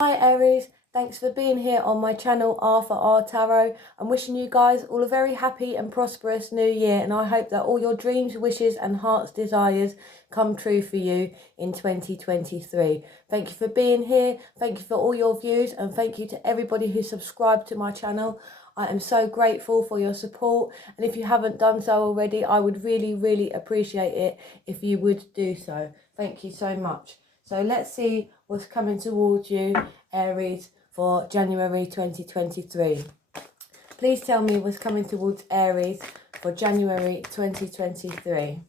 Hi Aries, thanks for being here on my channel R for R Tarot. I'm wishing you guys all a very happy and prosperous new year, and I hope that all your dreams, wishes and heart's desires come true for you in 2023. Thank you for being here, thank you for all your views, and thank you to everybody who subscribed to my channel. I am so grateful for your support, and if you haven't done so already, I would really appreciate it if you would do so. Thank you so much. So let's see what's coming towards you, Aries, for January 2023. Please tell me what's coming towards Aries for January 2023.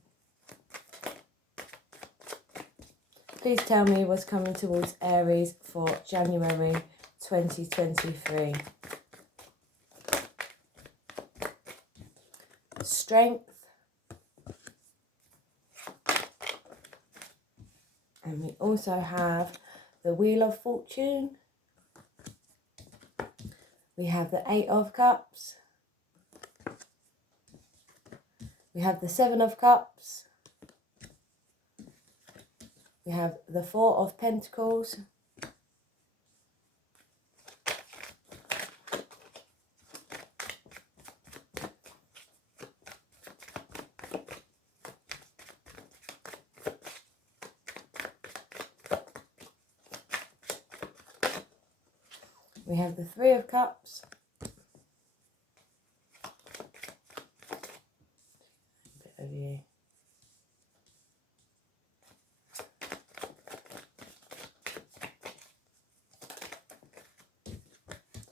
Please tell me what's coming towards Aries for January 2023. Strength. And we also have the Wheel of Fortune. We have the Eight of Cups. We have the Seven of Cups. We have the Four of Pentacles. We have the Three of Cups. A bit over here.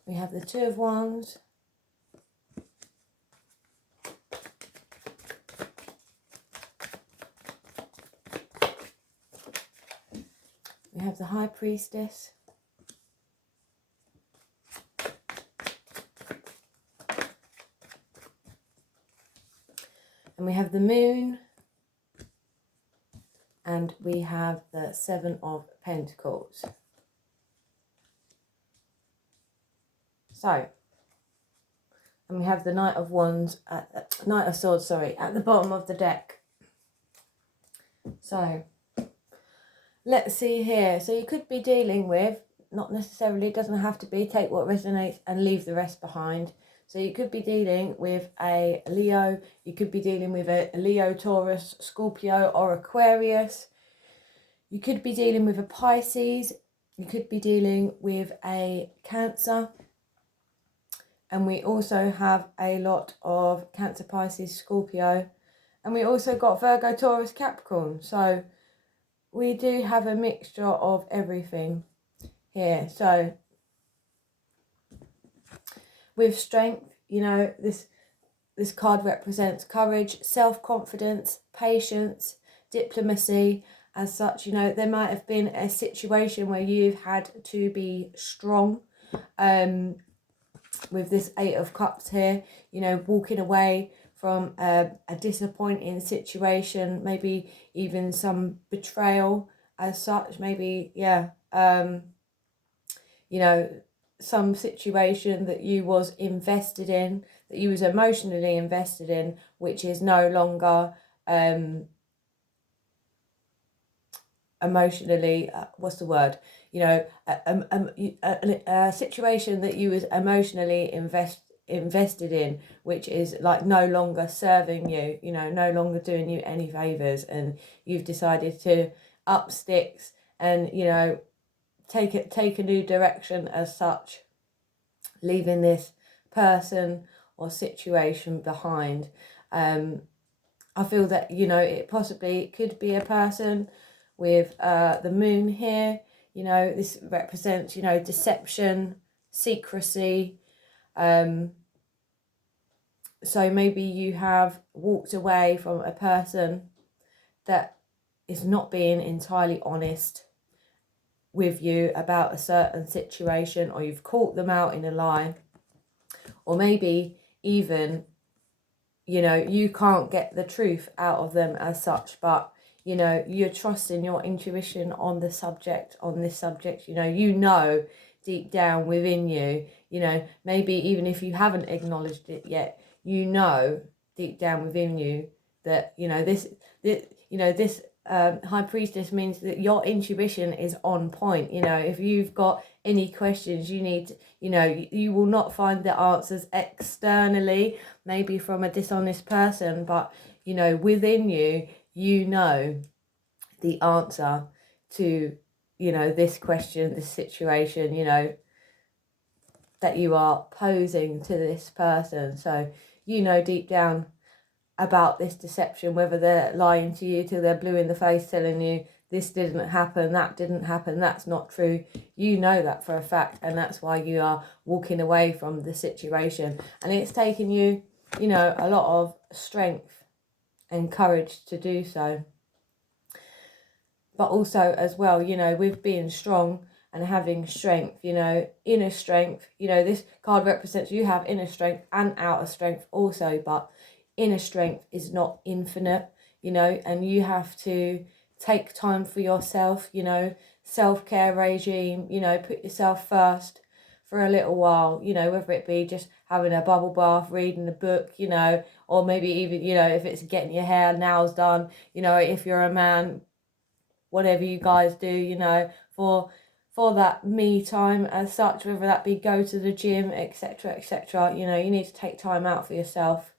We have the Two of Wands. We have the High Priestess. And we have the Moon. And we have the Seven of Pentacles. So, and we have the Knight of Wands, Knight of Swords, sorry, at the bottom of the deck. So, let's see here. So you could be dealing with, not necessarily, doesn't have to be, take what resonates and leave the rest behind. So you could be dealing with a Leo, you could be dealing with a Leo, Taurus, Scorpio or Aquarius. You could be dealing with a Pisces. You could be dealing with a Cancer. And we also have a lot of Cancer, Pisces, Scorpio. And we also got Virgo, Taurus, Capricorn. So we do have a mixture of everything here. So with Strength, you know, this card represents courage, self-confidence, patience, diplomacy. As such, you know, there might have been a situation where you've had to be strong. With this Eight of Cups here, you know, walking away from a disappointing situation, maybe even some betrayal as such, maybe, yeah, you know, some situation that you was invested in, that you was emotionally invested in, which is no longer emotionally, what's the word, you know, a situation that you was emotionally invested in, which is like no longer serving you, you know, no longer doing you any favors, and you've decided to up sticks and, you know, take a new direction as such, leaving this person or situation behind. I feel that, you know, it possibly could be a person with the Moon here. You know, this represents, you know, deception, secrecy. So maybe you have walked away from a person that is not being entirely honest with you about a certain situation, or you've caught them out in a lie, or maybe even, you know, you can't get the truth out of them as such, but, you know, you're trusting your intuition on the subject, on this subject, you know deep down within you, you know, maybe even if you haven't acknowledged it yet, you know deep down within you that, you know, this High Priestess means that your intuition is on point. You know, if you've got any questions you need, you will not find the answers externally, maybe from a dishonest person, but, within you, the answer to, this question, this situation, that you are posing to this person. So, deep down about this deception, whether they're lying to you till they're blue in the face, telling you this didn't happen, that didn't happen, that's not true. You know that for a fact, and that's why you are walking away from the situation. And it's taken you, a lot of strength and courage to do so. But also as well, with being strong and having strength, inner strength, this card represents you have inner strength and outer strength also, but inner strength is not infinite, and you have to take time for yourself, self-care regime, put yourself first for a little while, whether it be just having a bubble bath, reading a book, or maybe even, if it's getting your hair, nails done, if you're a man, whatever you guys do, for that me time as such, whether that be go to the gym, etc., etc., you need to take time out for yourself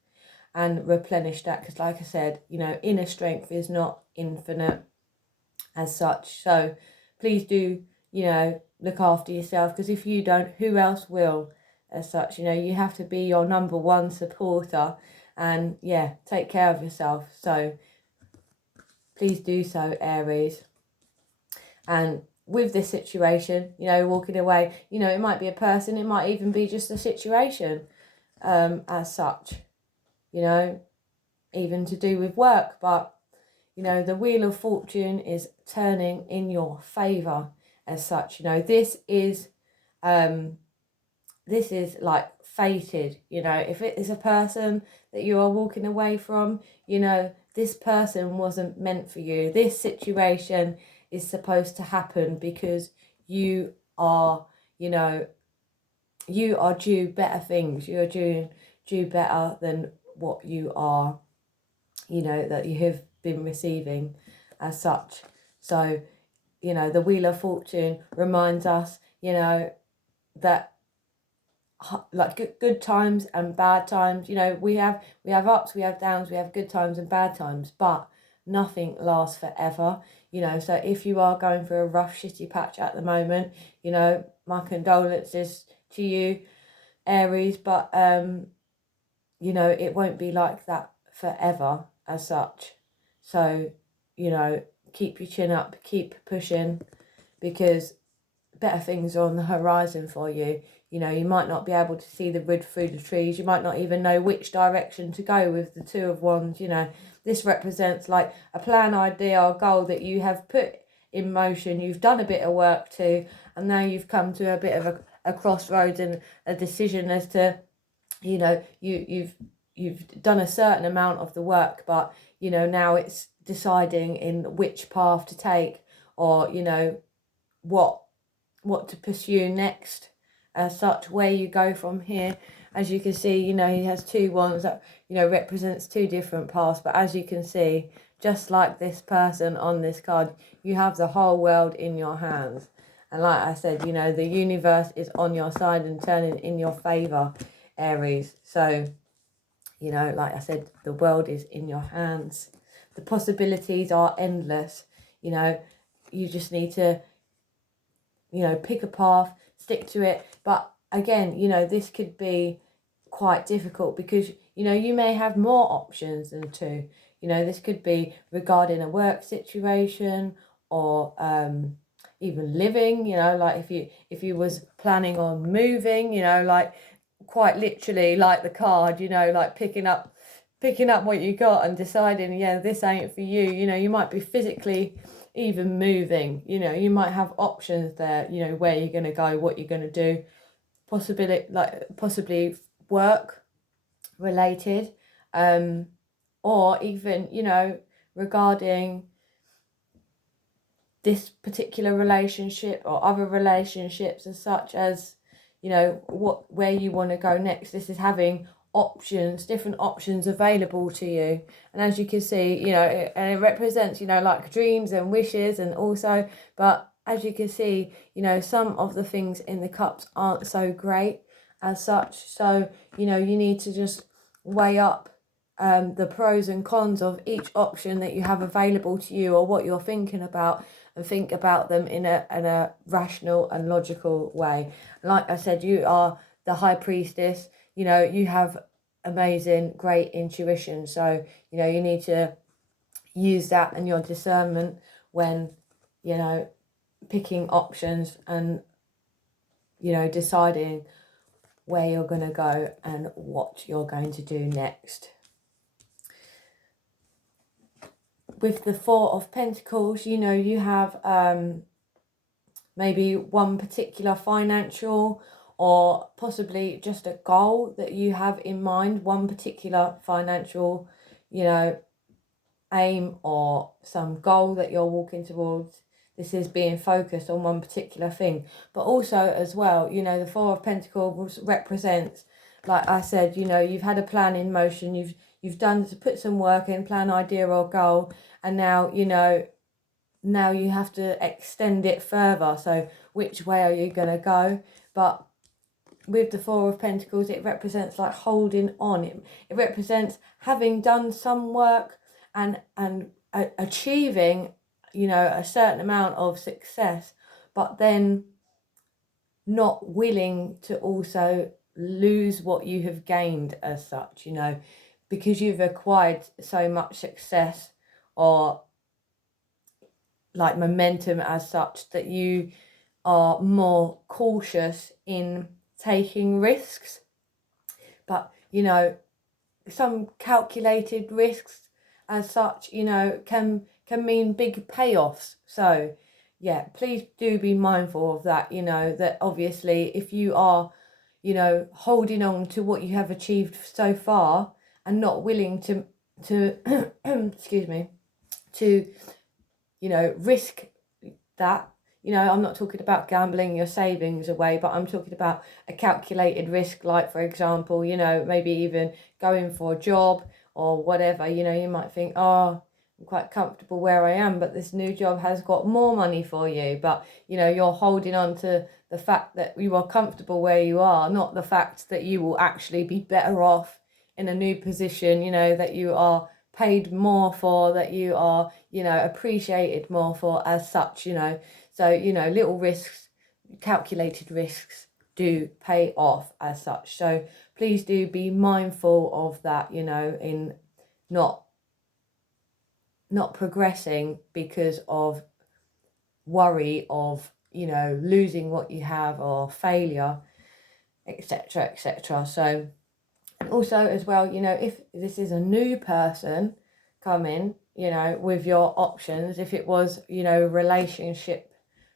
and replenish that, because like I said, inner strength is not infinite as such. So please do, look after yourself, because if you don't, who else will as such? You have to be your number one supporter, and take care of yourself. So please do so, Aries. And with this situation, walking away, it might be a person, it might even be just a situation as such, even to do with work. But, the Wheel of Fortune is turning in your favour as such. This is like fated, if it is a person that you are walking away from, this person wasn't meant for you. This situation is supposed to happen because you are, you are due better things. You're due better than what you are, that you have been receiving as such. So, the Wheel of Fortune reminds us, that like good times and bad times, we have ups, we have downs, we have good times and bad times, but nothing lasts forever. So if you are going through a rough shitty patch at the moment, my condolences to you, Aries, but it won't be like that forever as such. So keep your chin up, keep pushing, because better things are on the horizon for you. You might not be able to see the wood through the trees. You might not even know which direction to go with the Two of Wands. This represents like a plan, idea, or goal that you have put in motion. You've done a bit of work to, and now you've come to a bit of a crossroads and a decision as to, you've done a certain amount of the work, but, now it's deciding in which path to take, or, what to pursue next as such, where you go from here. As you can see, he has two wands that, represents two different paths. But as you can see, just like this person on this card, you have the whole world in your hands. And like I said, the universe is on your side and turning in your favour, Aries. So, like I said, the world is in your hands. The possibilities are endless. You just need to, pick a path, stick to it. But again, this could be quite difficult because, you may have more options than two. This could be regarding a work situation, or even living, like if you was planning on moving, like quite literally like the card, like picking up what you got and deciding, this ain't for you. You might be physically even moving, you might have options there, where you're going to go, what you're going to do, possibly work related, or even, regarding this particular relationship or other relationships, as such as, where you want to go next. This is having options, different options available to you. And as you can see, and it represents, like dreams and wishes, and also, but as you can see, you know, some of the things in the cups aren't so great as such. So, you know, you need to just weigh up the pros and cons of each option that you have available to you, or what you're thinking about, and think about them in a rational and logical way. Like I said, you are the High Priestess. You know, you have amazing, great intuition. So, you know, you need to use that and your discernment when, you know, picking options and, you know, deciding where you're going to go and what you're going to do next. With the Four of Pentacles, you know, you have maybe one particular financial, or possibly just a goal that you have in mind, one particular financial, you know, aim, or some goal that you're walking towards. This is being focused on one particular thing. But also as well, you know, the Four of Pentacles represents, like I said, you know, you've had a plan in motion, you've done to put some work in, plan, idea or goal, and now, you know, now you have to extend it further. So which way are you going to go? But with the Four of Pentacles, it represents like holding on. It represents having done some work and achieving, you know, a certain amount of success, but then not willing to also lose what you have gained as such, you know, because you've acquired so much success or like momentum as such, that you are more cautious in taking risks. But, you know, some calculated risks as such, you know, can mean big payoffs. So yeah, please do be mindful of that, you know, that obviously if you are, you know, holding on to what you have achieved so far and not willing to excuse me, to, you know, risk that, you know, I'm not talking about gambling your savings away, but I'm talking about a calculated risk, like for example, you know, maybe even going for a job or whatever. You know, you might think, oh, I'm quite comfortable where I am, but this new job has got more money for you. But, you know, you're holding on to the fact that you are comfortable where you are, not the fact that you will actually be better off in a new position, you know, that you are paid more for, that you are, you know, appreciated more for as such, you know. So, you know, little risks, calculated risks do pay off as such. So please do be mindful of that, you know, in not progressing because of worry of, you know, losing what you have or failure, etc., etc. So, and also as well, you know, if this is a new person coming, you know, with your options, if it was, you know, relationship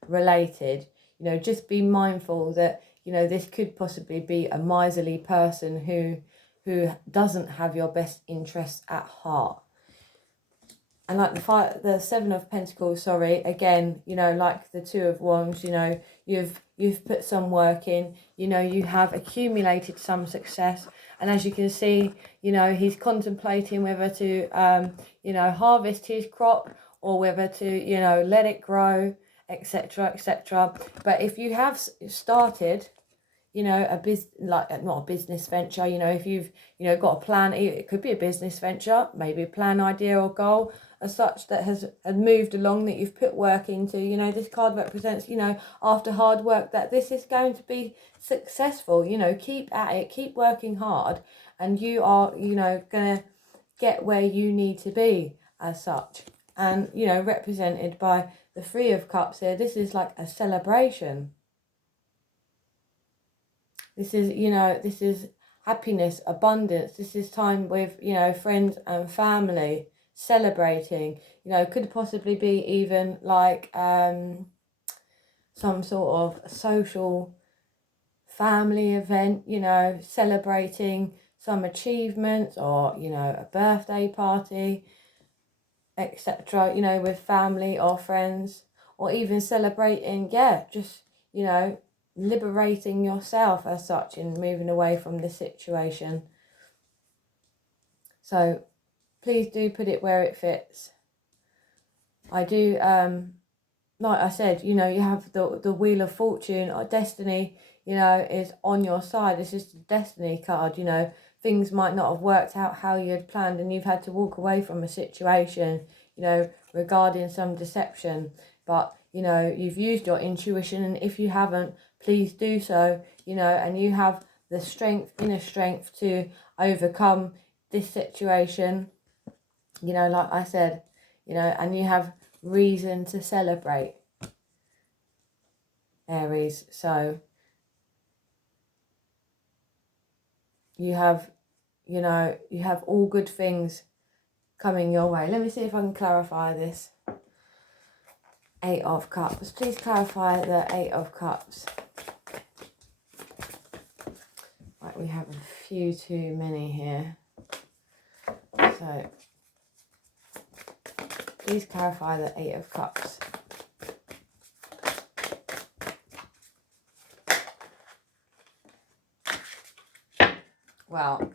related, you know, just be mindful that, you know, this could possibly be a miserly person who doesn't have your best interests at heart. And like the Seven of Pentacles, sorry, again, you know, like the Two of Wands, you know, you've put some work in, you know, you have accumulated some success. And as you can see, you know, he's contemplating whether to, you know, harvest his crop or whether to, you know, let it grow, etc., etc. But if you have started, you know, not a business venture, you know, if you've, you know, got a plan, it could be a business venture, maybe a plan, idea or goal as such that has moved along, that you've put work into, you know, this card represents, you know, after hard work, that this is going to be successful. You know, keep at it, keep working hard, and you are, you know, gonna get where you need to be as such. And, you know, represented by the Three of Cups here, this is like a celebration. This is, you know, this is happiness, abundance. This is time with, you know, friends and family, celebrating. You know, could possibly be even like some sort of social family event, you know, celebrating some achievements, or, you know, a birthday party, etc., you know, with family or friends, or even celebrating, yeah, just, you know, liberating yourself as such and moving away from the situation. So please do put it where it fits. I do like I said, you know, you have the Wheel of Fortune or destiny, you know, is on your side. It's just a destiny card, you know. Things might not have worked out how you had planned and you've had to walk away from a situation, you know, regarding some deception. But, you know, you've used your intuition, and if you haven't, please do so, you know, and you have the strength, inner strength to overcome this situation, you know, like I said, you know, and you have reason to celebrate, Aries. So you have, you know, you have all good things coming your way. Let me see if I can clarify this. Eight of Cups. Please clarify the Eight of Cups. Right, we have a few too many here. So please clarify the Eight of Cups. Well,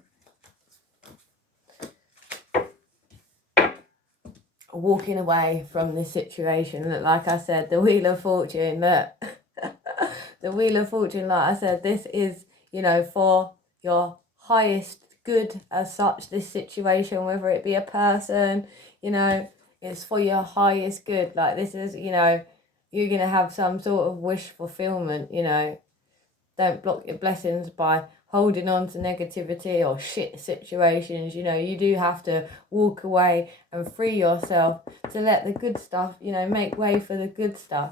walking away from this situation, like I said, the Wheel of Fortune, that the Wheel of Fortune, like I said, this is, you know, for your highest good as such, this situation, whether it be a person, you know, it's for your highest good. Like, this is, you know, you're going to have some sort of wish fulfillment, you know. Don't block your blessings by holding on to negativity or shit situations. You know, you do have to walk away and free yourself to let the good stuff, you know, make way for the good stuff.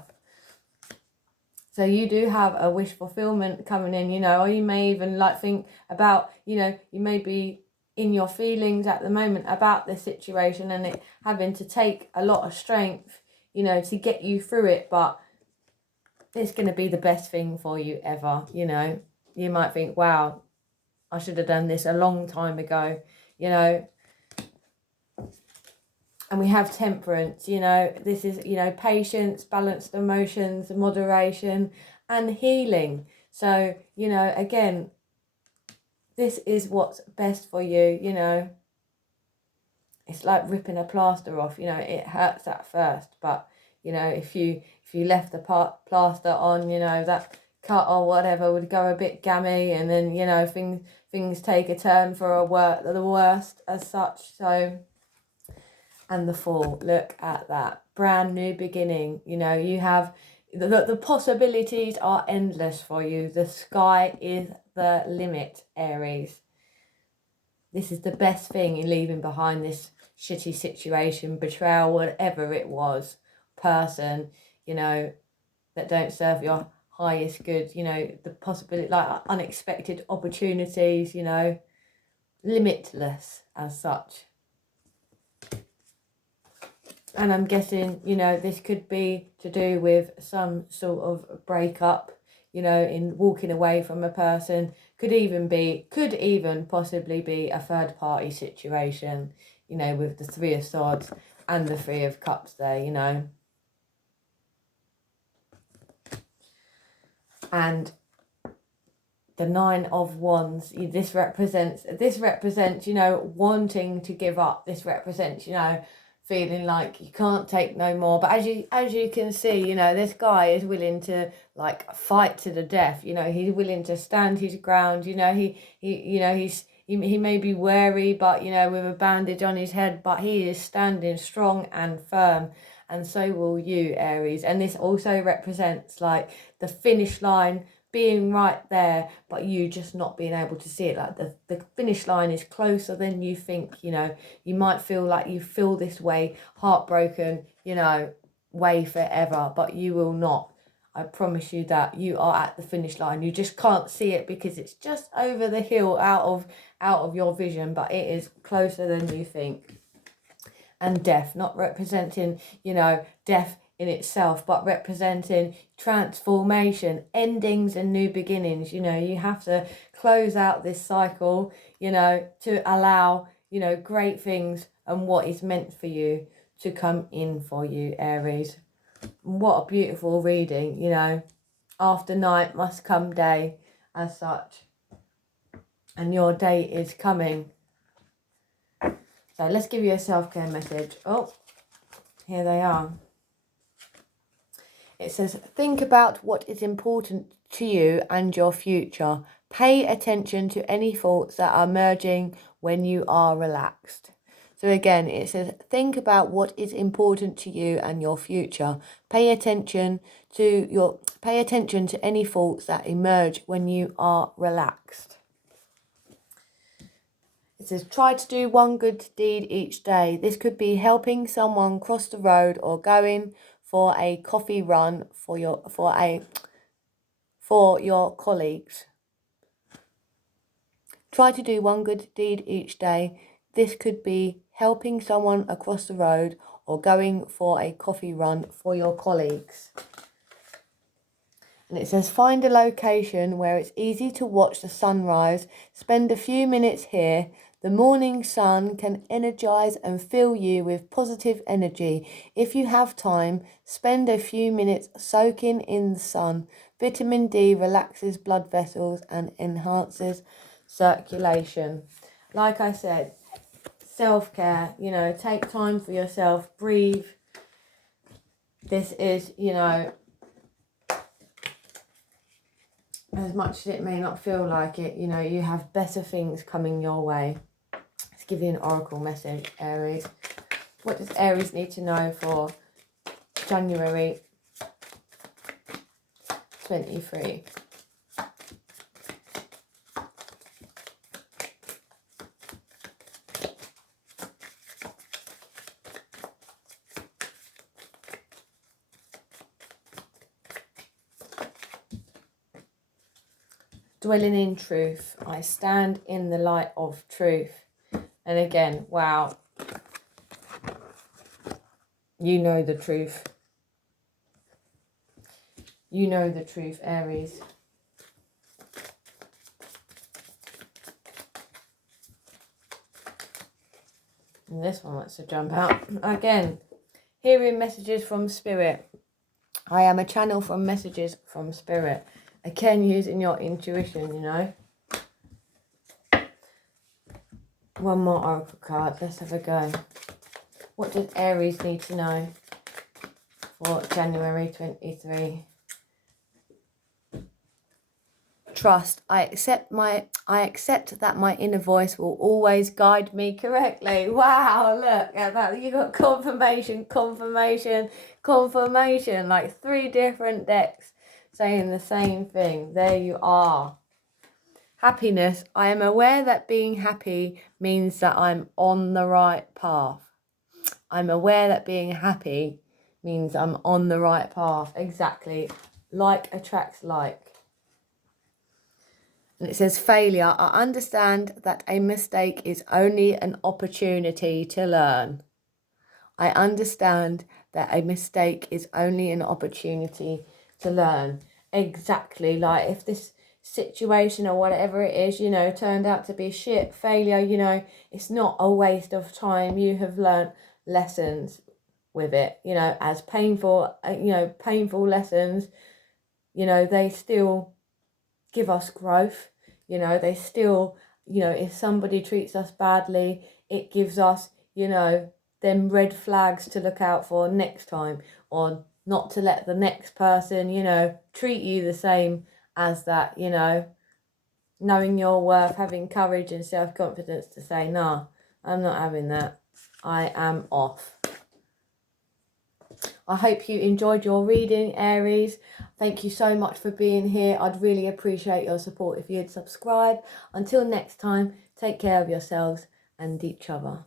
So you do have a wish fulfillment coming in, you know, or you may even like think about, you know, you may be in your feelings at the moment about the situation and it having to take a lot of strength, you know, to get you through it. But it's going to be the best thing for you ever, you know. You might think, wow, I should have done this a long time ago, you know. And we have Temperance, you know. This is, you know, patience, balanced emotions, moderation, and healing. So, you know, again, this is what's best for you, you know. It's like ripping a plaster off, you know. It hurts at first, but, you know, if you left the plaster on, you know, that cut or whatever would go a bit gammy, and then, you know, things take a turn for the worst as such. So, and the Fool, look at that, brand new beginning. You know, you have the possibilities are endless for you. The sky is the limit, Aries. This is the best thing in leaving behind this shitty situation, betrayal, whatever it was, person, you know, that don't serve your highest good, you know, the possibility, like unexpected opportunities, you know, limitless as such. And I'm guessing, you know, this could be to do with some sort of breakup, you know, in walking away from a person. Could even possibly be a third party situation, you know, with the Three of Swords and the Three of Cups there, you know. And the Nine of Wands, this represents, you know, wanting to give up. This represents, you know, feeling like you can't take no more. But as you can see, you know, this guy is willing to like fight to the death. You know, he's willing to stand his ground. You know, he may be wary, but, you know, with a bandage on his head, but he is standing strong and firm. And so will you, Aries. And this also represents like the finish line being right there, but you just not being able to see it. Like the finish line is closer than you think, you know. You might feel like you feel this way, heartbroken, you know, way forever, but you will not. I promise you that you are at the finish line. You just can't see it because it's just over the hill out of your vision, but it is closer than you think. And death, not representing, you know, death in itself, but representing transformation, endings and new beginnings. You know, you have to close out this cycle, you know, to allow, you know, great things and what is meant for you to come in for you, Aries. What a beautiful reading, you know. After night must come day as such. And your day is coming. So let's give you a self-care message. Oh, here they are. It says, think about what is important to you and your future. Pay attention to any thoughts that are emerging when you are relaxed. So again, it says, think about what is important to you and your future. Pay attention to any thoughts that emerge when you are relaxed. It says, try to do one good deed each day. This could be helping someone cross the road or going for a coffee run for your colleagues. Try to do one good deed each day. This could be helping someone across the road or going for a coffee run for your colleagues. And it says, find a location where it's easy to watch the sunrise. Spend a few minutes here. The morning sun can energize and fill you with positive energy. If you have time, spend a few minutes soaking in the sun. Vitamin D relaxes blood vessels and enhances circulation. Like I said, self-care, you know, take time for yourself, breathe. This is, you know, as much as it may not feel like it, you know, you have better things coming your way. Let's give you an oracle message, Aries. What does Aries need to know for January 23? Dwelling in truth. I stand in the light of truth. And again, wow. You know the truth. You know the truth, Aries. And this one wants to jump out. Again, hearing messages from Spirit. I am a channel from messages from Spirit. Again, using your intuition, you know. One more oracle card. Let's have a go. What does Aries need to know for January 23? Trust. I accept that my inner voice will always guide me correctly. Wow, look at that. You got confirmation, confirmation, confirmation. Like 3 different decks saying the same thing. There you are. Happiness. I am aware that being happy means that I'm on the right path. I'm aware that being happy means I'm on the right path. Exactly. Like attracts like. And it says failure. I understand that a mistake is only an opportunity to learn. I understand that a mistake is only an opportunity to learn. Exactly. Like if this situation or whatever it is, you know, turned out to be shit, failure, you know, it's not a waste of time. You have learnt lessons with it, you know, as painful, painful lessons, you know, they still give us growth. You know, they still, you know, if somebody treats us badly, it gives us, you know, them red flags to look out for next time, or not to let the next person, you know, treat you the same as that, you know, knowing your worth, having courage and self-confidence to say, nah, I'm not having that. I am off. I hope you enjoyed your reading, Aries. Thank you so much for being here. I'd really appreciate your support if you'd subscribe. Until next time, take care of yourselves and each other.